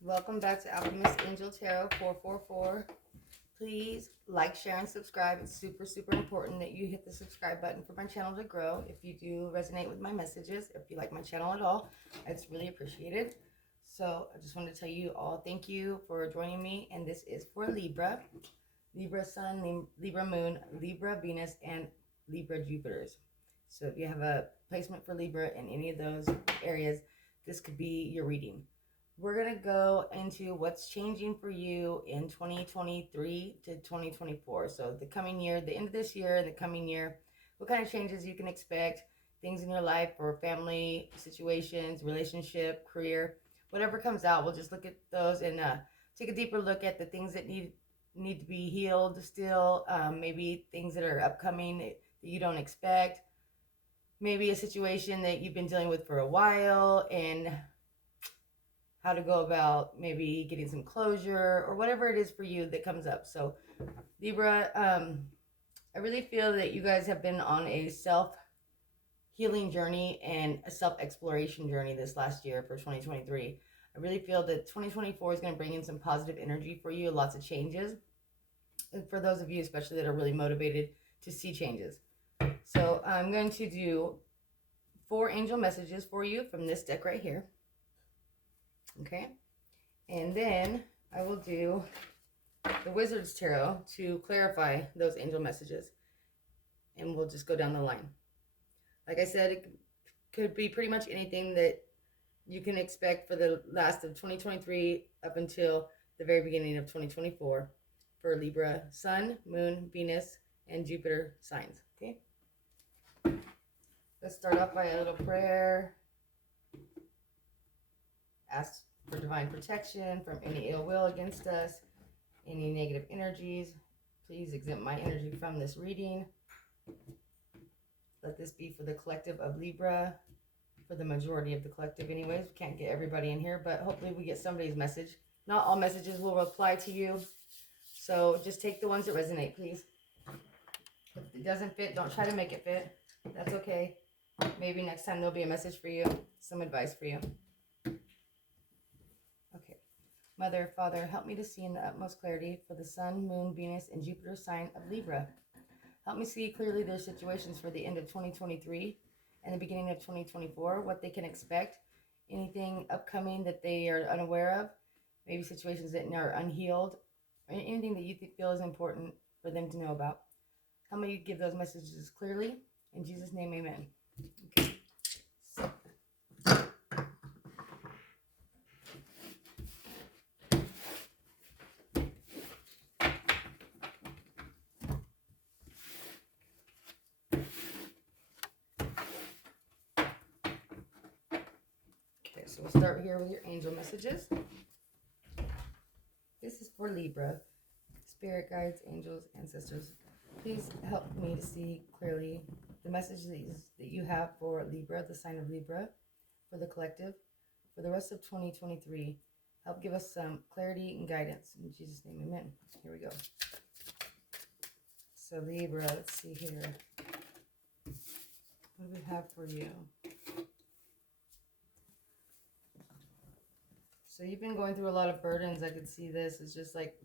Welcome back to Alchemist Angel Tarot 444. Please like, share, and subscribe. It's super, super important that you hit the subscribe button for my channel to grow. If you do resonate with my messages, if you like my channel at all, it's really appreciated. So I just wanted to tell you all thank you for joining me. And this is for Libra. Libra Sun, Libra Moon, Libra Venus, and Libra Jupiters. So if you have a placement for Libra in any of those areas, this could be your reading. We're going to go into what's changing for you in 2023 to 2024. So the coming year, the end of this year and the coming year, what kind of changes you can expect, things in your life or family situations, relationship, career, whatever comes out. We'll just look at those and take a deeper look at the things that need to be healed still, maybe things that are upcoming that you don't expect, maybe a situation that you've been dealing with for a while, and how to go about maybe getting some closure or whatever it is for you that comes up. So Libra, I really feel that you guys have been on a self-healing journey and a self-exploration journey this last year for 2023. I really feel that 2024 is going to bring in some positive energy for you, lots of changes. And for those of you especially that are really motivated to see changes. So I'm going to do 4 angel messages for you from this deck right here. Okay, and then I will do the Wizard's Tarot to clarify those angel messages, and we'll just go down the line. Like I said, it could be pretty much anything that you can expect for the last of 2023 up until the very beginning of 2024 for Libra Sun, Moon, Venus, and Jupiter signs. Okay, let's start off by a little prayer. Ask for divine protection from any ill will against us, any negative energies. Please exempt my energy from this reading. Let this be for the collective of Libra, for the majority of the collective anyways. We can't get everybody in here, but hopefully we get somebody's message. Not all messages will apply to you, so just take the ones that resonate, please. If it doesn't fit, don't try to make it fit. That's okay. Maybe next time there'll be a message for you, some advice for you. Okay. Mother, Father, help me to see in the utmost clarity for the Sun, Moon, Venus, and Jupiter sign of Libra. Help me see clearly their situations for the end of 2023 and the beginning of 2024, what they can expect, anything upcoming that they are unaware of, maybe situations that are unhealed, or anything that you feel is important for them to know about. Help me give those messages clearly. In Jesus' name, amen. Okay. So we'll start here with your angel messages. This is for Libra. Spirit guides, angels, ancestors, please help me to see clearly the messages that you have for Libra, the sign of Libra, for the collective, for the rest of 2023. Help give us some clarity and guidance. In Jesus' name, amen. Here we go. So Libra, let's see here. What do we have for you? So you've been going through a lot of burdens. I could see this. It's just like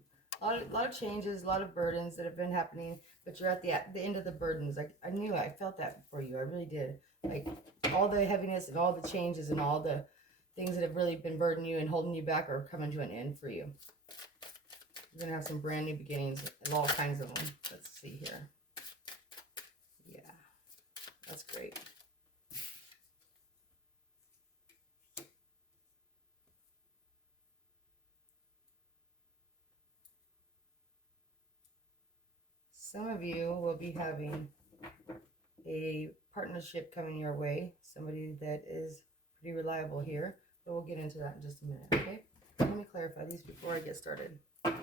a lot of changes, a lot of burdens that have been happening, but you're at the end of the burdens. I knew I felt that for you. I really did. Like all the heaviness and all the changes and all the things that have really been burdening you and holding you back are coming to an end for you. You're going to have some brand new beginnings of all kinds of them. Let's see here. Yeah, that's great. Some of you will be having a partnership coming your way, somebody that is pretty reliable here, but we'll get into that in just a minute, okay? Let me clarify these before I get started. 2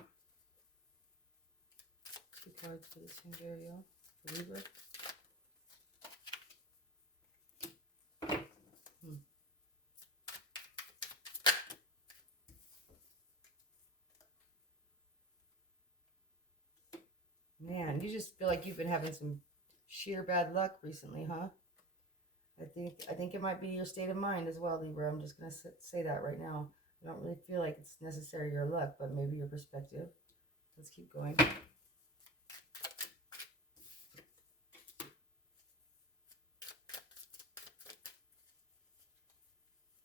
cards for the scenario for Libra. Man, you just feel like you've been having some sheer bad luck recently, huh? I think it might be your state of mind as well, Libra. I'm just going to say that right now. I don't really feel like it's necessary your luck, but maybe your perspective. Let's keep going.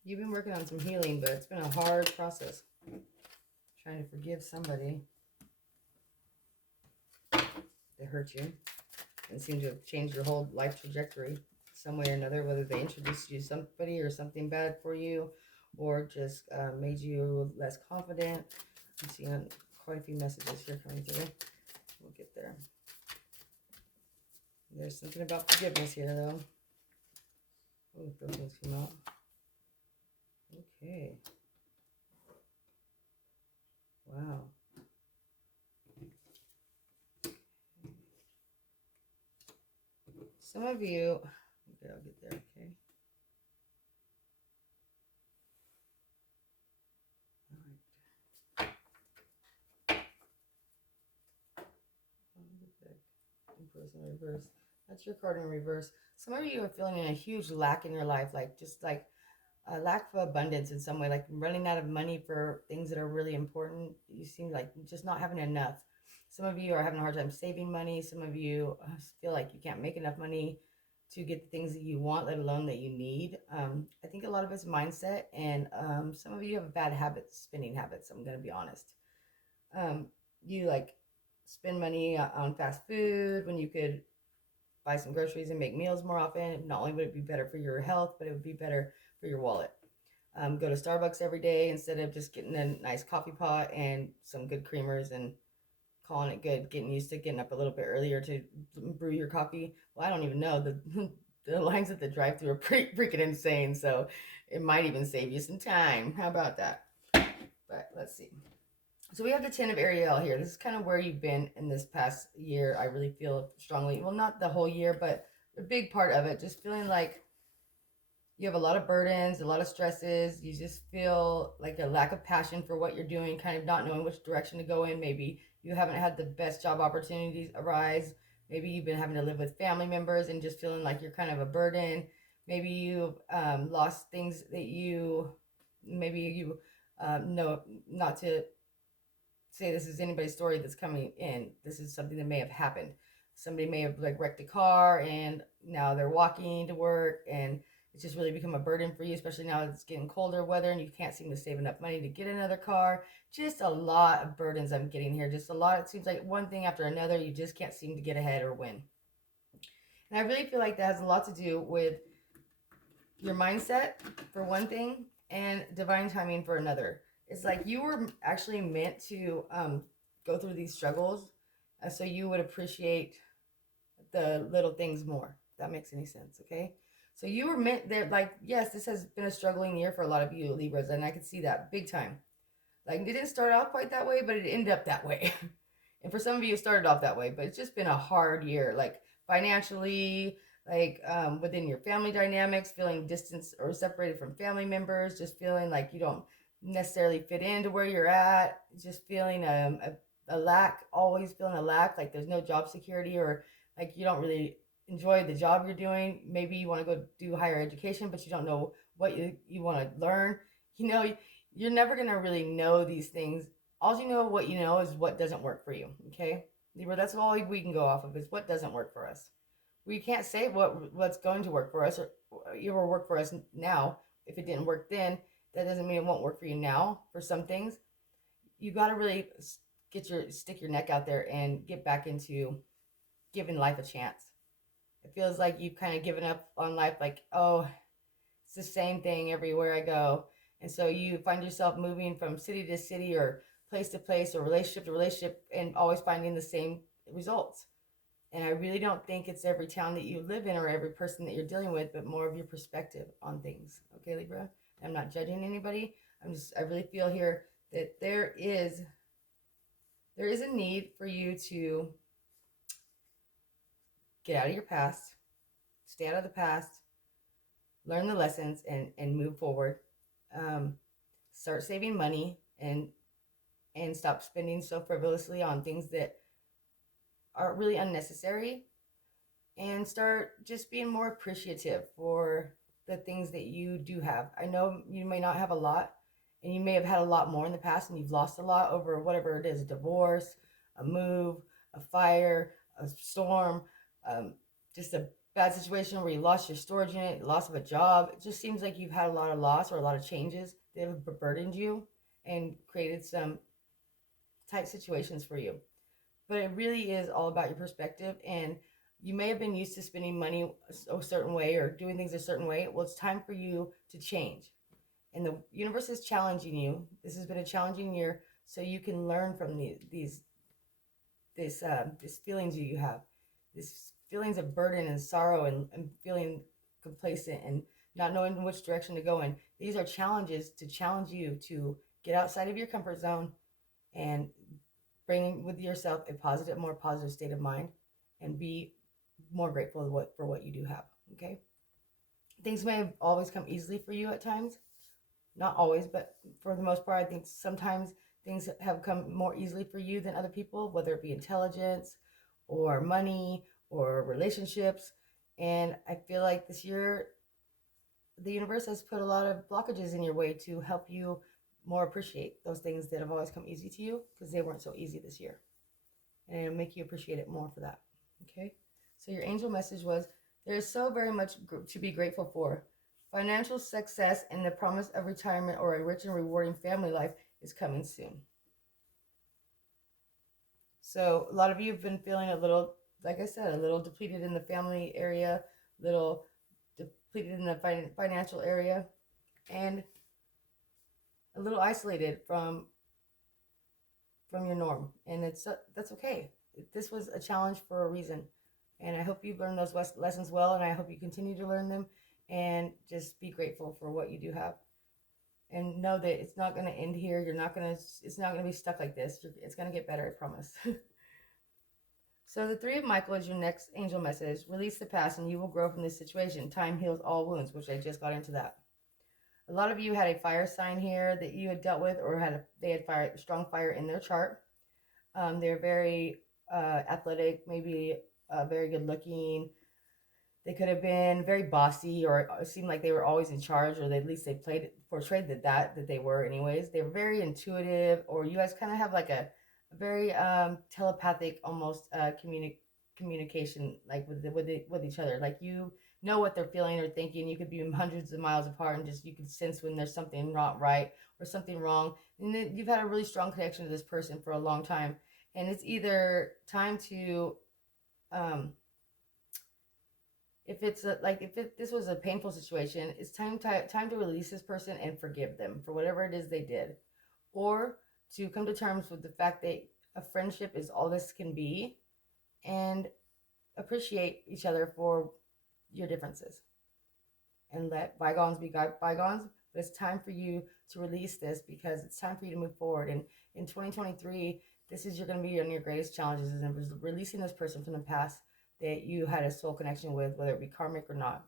You've been working on some healing, but it's been a hard process. Trying to forgive somebody that hurt you and seem to have changed your whole life trajectory some way or another, whether they introduced you to somebody or something bad for you, or just made you less confident. I'm seeing quite a few messages here coming through. We'll get there. There's something about forgiveness here, though. Oh, those ones come out. Okay. Wow. Some of you, okay, I'll get there, okay. Empress in reverse. That's your card in reverse. Some of you are feeling a huge lack in your life, like just like a lack of abundance in some way, like running out of money for things that are really important. You seem like just not having enough. Some of you are having a hard time saving money. Some of you feel like you can't make enough money to get the things that you want, let alone that you need. I think a lot of it's mindset, and some of you have bad habits, spending habits. I'm going to be honest. You like spend money on fast food when you could buy some groceries and make meals more often. Not only would it be better for your health, but it would be better for your wallet. Go to Starbucks every day instead of just getting a nice coffee pot and some good creamers and calling it good. Getting used to getting up a little bit earlier to brew your coffee. Well, I don't even know. The lines at the drive-thru are pretty freaking insane. So it might even save you some time. How about that? But let's see. So we have the 10 of Ariel here. This is kind of where you've been in this past year. I really feel strongly. Well, not the whole year, but a big part of it. Just feeling like you have a lot of burdens, a lot of stresses. You just feel like a lack of passion for what you're doing, kind of not knowing which direction to go in. Maybe you haven't had the best job opportunities arise. Maybe you've been having to live with family members and just feeling like you're kind of a burden. Maybe you've lost things that maybe you know not to say this is anybody's story that's coming in. This is something that may have happened. Somebody may have like wrecked a car and now they're walking to work and it's just really become a burden for you, especially now it's getting colder weather and you can't seem to save enough money to get another car. Just a lot of burdens I'm getting here. Just a lot. It seems like one thing after another, you just can't seem to get ahead or win. And I really feel like that has a lot to do with your mindset for one thing and divine timing for another. It's like you were actually meant to go through these struggles so you would appreciate the little things more. If that makes any sense, okay? So you were meant there, like, yes, this has been a struggling year for a lot of you Libras, and I could see that big time. Like, it didn't start off quite that way, but it ended up that way. And for some of you, it started off that way, but it's just been a hard year, like financially, like within your family dynamics, feeling distanced or separated from family members, just feeling like you don't necessarily fit into where you're at, just feeling a lack, always feeling a lack, like there's no job security or like you don't really enjoy the job you're doing. Maybe you want to go do higher education, but you don't know what you want to learn. You know, you're never going to really know these things. All you know, what you know, is what doesn't work for you. Okay, Libra, that's all we can go off of is what doesn't work for us. We can't say what's going to work for us or it will work for us now. If it didn't work then, that doesn't mean it won't work for you now. For some things, you got to really stick your neck out there and get back into giving life a chance. It feels like you've kind of given up on life, like, oh, it's the same thing everywhere I go. And so you find yourself moving from city to city or place to place or relationship to relationship and always finding the same results. And I really don't think it's every town that you live in or every person that you're dealing with, but more of your perspective on things. Okay, Libra? I'm not judging anybody. I really feel here that there is a need for you to get out of your past, stay out of the past, learn the lessons and move forward. Start saving money and stop spending so frivolously on things that are really unnecessary, and start just being more appreciative for the things that you do have. I know you may not have a lot And you may have had a lot more in the past and you've lost a lot over whatever it is, a divorce, a move, a fire, a storm, um, just a bad situation where you lost your storage unit, loss of a job. It just seems like you've had a lot of loss or a lot of changes that have burdened you and created some tight situations for you. But it really is all about your perspective. And you may have been used to spending money a certain way or doing things a certain way. Well, it's time for you to change. And the universe is challenging you. This has been a challenging year, so you can learn from these feelings you have, these feelings of burden and sorrow, and feeling complacent and not knowing which direction to go in. These are challenges to challenge you to get outside of your comfort zone and bring with yourself a positive, more positive state of mind, and be more grateful for what you do have. Okay, things may have always come easily for you at times, not always, but for the most part, I think sometimes things have come more easily for you than other people, whether it be intelligence or money or relationships. And I feel like this year, the universe has put a lot of blockages in your way to help you more appreciate those things that have always come easy to you, because they weren't so easy this year. And it'll make you appreciate it more for that. Okay? So your angel message was, there is so very much to be grateful for. Financial success and the promise of retirement or a rich and rewarding family life is coming soon. So a lot of you have been feeling a little, like I said, a little depleted in the family area, little depleted in the financial area, and a little isolated from your norm. And that's okay. This was a challenge for a reason. And I hope you've learned those lessons well, and I hope you continue to learn them, and just be grateful for what you do have. And know that it's not going to end here. It's not going to be stuck like this. It's going to get better, I promise. So the Three of Michael is your next angel message. Release the past and you will grow from this situation. Time heals all wounds, which I just got into that. A lot of you had a fire sign here that you had dealt with, or they had strong fire in their chart. They're very athletic, maybe very good looking. They could have been very bossy, or it seemed like they were always in charge, or at least they portrayed that they were anyways. They were very intuitive, or you guys kind of have like a very telepathic almost communication, like with each other. Like you know what they're feeling or thinking. You could be hundreds of miles apart, and just you can sense when there's something not right or something wrong. And then you've had a really strong connection to this person for a long time, and it's either time to if this was a painful situation, it's time to release this person and forgive them for whatever it is they did, or to come to terms with the fact that a friendship is all this can be, and appreciate each other for your differences, and let bygones be bygones. But it's time for you to release this, because it's time for you to move forward. And in 2023, this is going to be one of your greatest challenges, is releasing this person from the past that you had a soul connection with, whether it be karmic or not.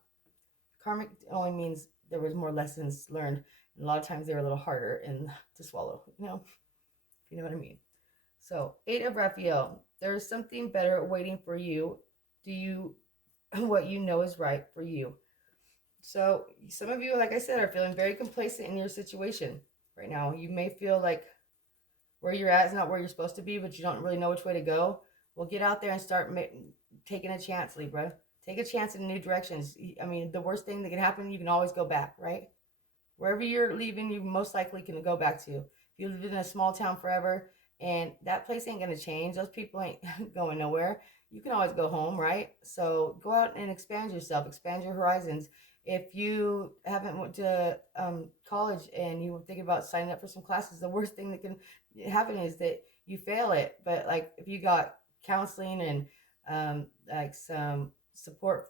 Karmic only means there was more lessons learned, and a lot of times they were a little harder to swallow, if you know what I mean. So 8 of Raphael, there is something better waiting for you. Do you what you know is right for you? So some of you, like I said, are feeling very complacent in your situation right now. You may feel like where you're at is not where you're supposed to be, but you don't really know which way to go. Well, get out there and start taking a chance, Libra. Take a chance in new directions. I mean, the worst thing that can happen, you can always go back, right? Wherever you're leaving, you most likely can go back to. If you live in a small town forever and that place ain't going to change, those people ain't going nowhere, you can always go home, right? So go out and expand yourself, expand your horizons. If you haven't went to college and you were thinking about signing up for some classes, the worst thing that can happen is that you fail it. But like if you got counseling and like some support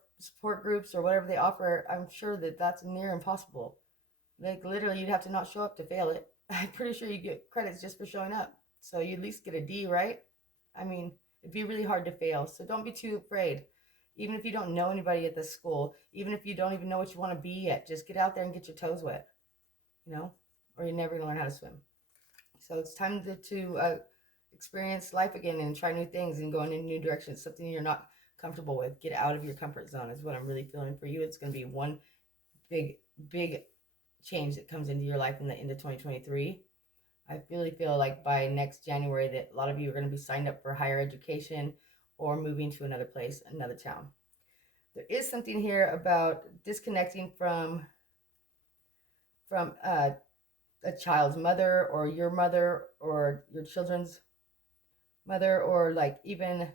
groups or whatever they offer, I'm sure that that's near impossible. Like literally you'd have to not show up to fail it. I'm pretty sure you get credits just for showing up, so you at least get a D, right? I mean, it'd be really hard to fail, so don't be too afraid. Even if you don't know anybody at the school, even if you don't even know what you want to be yet, just get out there and get your toes wet, or you're never gonna learn how to swim. So it's time to experience life again and try new things and go in new directions. Something you're not comfortable with, get out of your comfort zone is what I'm really feeling for you. It's going to be one big change that comes into your life in the end of 2023. I really feel like by next January that a lot of you are going to be signed up for higher education or moving to another place, another town. There is something here about disconnecting from a child's mother or your children's mother, or like even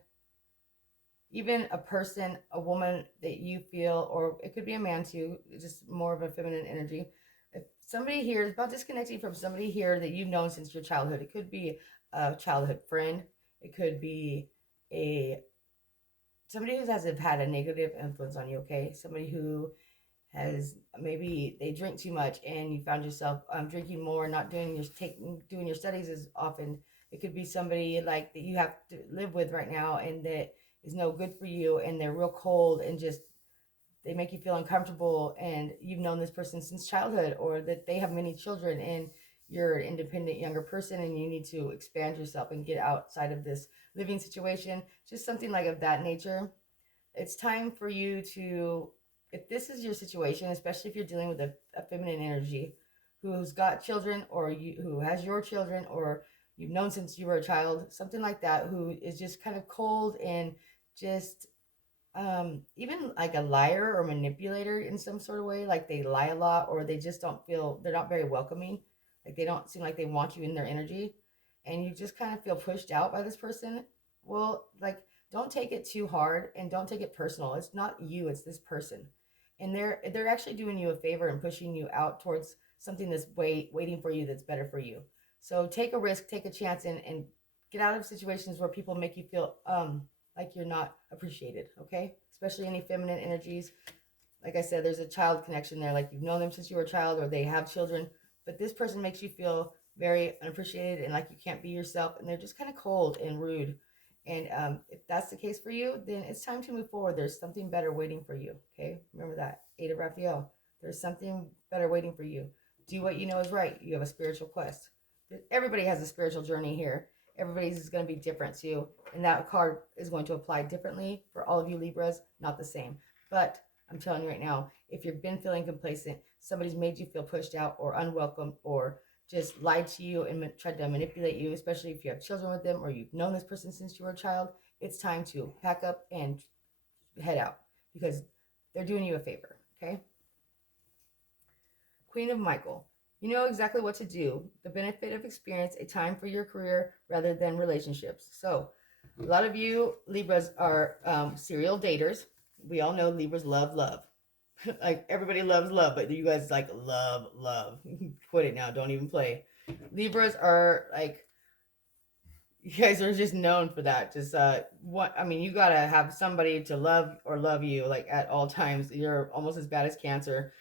a person, a woman that you feel, or it could be a man too, just more of a feminine energy. If somebody here is about disconnecting from somebody here that you've known since your childhood, it could be a childhood friend, it could be a somebody who has had a negative influence on you. Okay, somebody who has, maybe they drink too much and you found yourself drinking more, not doing your studies as often. It could be somebody like that you have to live with right now and that is no good for you, and they're real cold and just they make you feel uncomfortable, and you've known this person since childhood, or that they have many children and you're an independent younger person and you need to expand yourself and get outside of this living situation, just something like of that nature. It's time for you to, if this is your situation, especially if you're dealing with a feminine energy who's got children, or who has your children, or you've known since you were a child, something like that, who is just kind of cold and just even like a liar or manipulator in some sort of way, like they lie a lot, or they just don't feel, they're not very welcoming, like they don't seem like they want you in their energy, and you just kind of feel pushed out by this person. Well, like, don't take it too hard and don't take it personal. It's not you, it's this person, and they're actually doing you a favor and pushing you out towards something that's waiting for you, that's better for you. So take a risk, take a chance, and get out of situations where people make you feel like you're not appreciated. Okay, especially any feminine energies. Like I said, there's a child connection there, like you've known them since you were a child, or they have children, but this person makes you feel very unappreciated and like you can't be yourself, and they're just kind of cold and rude. And if that's the case for you, then it's time to move forward. There's something better waiting for you. Okay, remember that, Eight of Raphael. There's something better waiting for you. Do what you know is right. You have a spiritual quest. Everybody has a spiritual journey here. Everybody's is going to be different too, and that card is going to apply differently for all of you Libras, not the same. But I'm telling you right now, if you've been feeling complacent, somebody's made you feel pushed out or unwelcome, or just lied to you and tried to manipulate you, especially if you have children with them or you've known this person since you were a child, it's time to pack up and head out, because they're doing you a favor. Okay, Queen of Michael. You know exactly what to do. The benefit of experience, a time for your career rather than relationships. So, a lot of you Libras are serial daters. We all know Libras love love. Like everybody loves love, but you guys like love love. Quit it now. Don't even play. Libras are like, you guys are just known for that. Just what I mean, you gotta have somebody to love or love you like at all times. You're almost as bad as Cancer.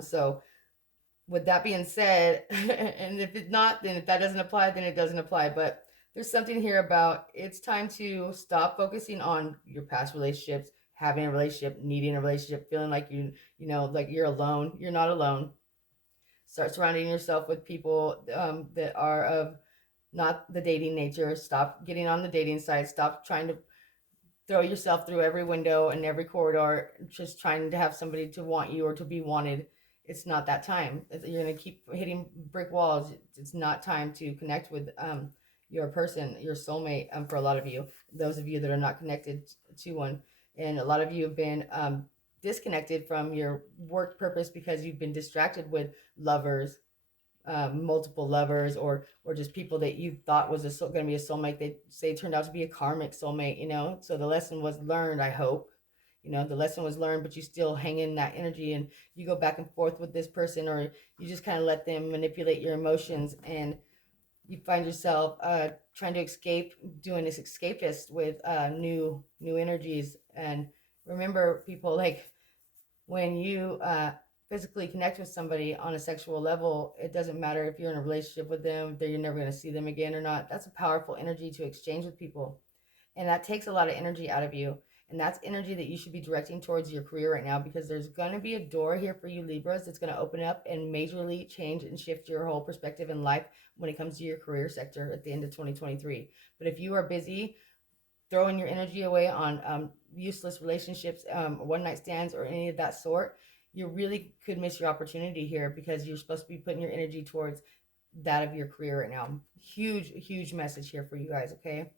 So with that being said, and if it's not, then if that doesn't apply, then it doesn't apply. But there's something here about it's time to stop focusing on your past relationships, having a relationship, needing a relationship, feeling like like you're alone. You're not alone. Start surrounding yourself with people that are of not the dating nature. Stop getting on the dating site. Stop trying to throw yourself through every window and every corridor, just trying to have somebody to want you or to be wanted. It's not that time. You're going to keep hitting brick walls. It's not time to connect with your person, your soulmate, for a lot of you, those of you that are not connected to one. And a lot of you have been disconnected from your work purpose because you've been distracted with lovers, multiple lovers, or just people that you thought was going to be a soulmate. They say turned out to be a karmic soulmate. So the lesson was learned. I hope the lesson was learned, but you still hang in that energy, and you go back and forth with this person, or you just kind of let them manipulate your emotions, and you find yourself trying to escape, doing this escapist with new energies. And remember, people, like when you physically connect with somebody on a sexual level, it doesn't matter if you're in a relationship with them, that you're never going to see them again or not. That's a powerful energy to exchange with people. And that takes a lot of energy out of you. And that's energy that you should be directing towards your career right now, because there's going to be a door here for you Libras that's going to open up and majorly change and shift your whole perspective in life when it comes to your career sector at the end of 2023. But if you are busy throwing your energy away on useless relationships, one night stands, or any of that sort, you really could miss your opportunity here because you're supposed to be putting your energy towards that of your career right now. Huge message here for you guys, okay?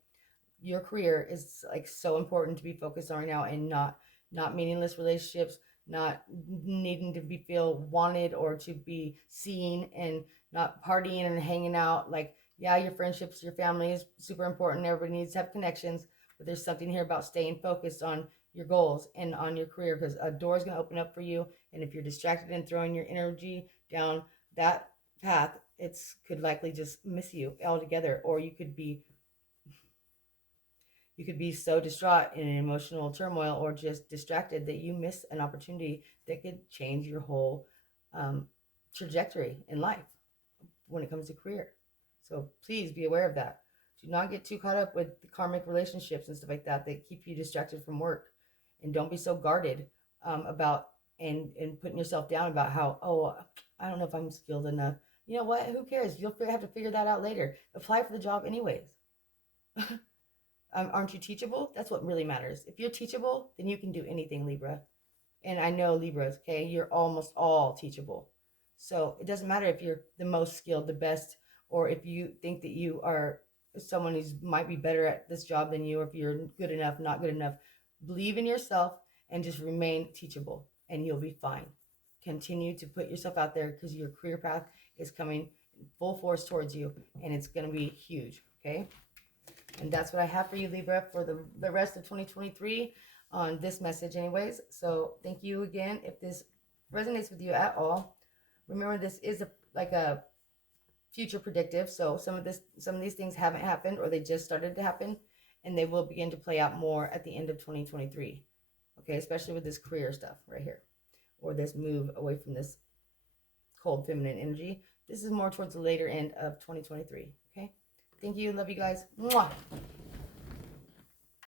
Your career is like so important to be focused on right now, and not meaningless relationships, not needing to be feel wanted or to be seen, and not partying and hanging out. Like, yeah, your friendships, your family is super important. Everybody needs to have connections, but there's something here about staying focused on your goals and on your career, because a door is going to open up for you. And if you're distracted and throwing your energy down that path, it's could likely just miss you altogether, or you could be so distraught in an emotional turmoil or just distracted that you miss an opportunity that could change your whole trajectory in life when it comes to career. So please be aware of that. Do not get too caught up with the karmic relationships and stuff like that that keep you distracted from work. And don't be so guarded about and putting yourself down about how, oh, I don't know if I'm skilled enough. You know what? Who cares? You'll have to figure that out later. Apply for the job anyways. Aren't you teachable? That's what really matters. If you're teachable, then you can do anything, Libra. And I know Libras, okay? You're almost all teachable. So it doesn't matter if you're the most skilled, the best, or if you think that you are someone who might be better at this job than you, or if you're good enough, not good enough. Believe in yourself and just remain teachable, and you'll be fine. Continue to put yourself out there because your career path is coming full force towards you, and it's going to be huge, okay? And that's what I have for you, Libra, for the rest of 2023 on this message anyways. So thank you again. If this resonates with you at all, remember this is like a future predictive. So some of these things haven't happened, or they just started to happen, and they will begin to play out more at the end of 2023. Okay, especially with this career stuff right here, or this move away from this cold feminine energy. This is more towards the later end of 2023. Okay. Thank you. Love you guys. Mwah.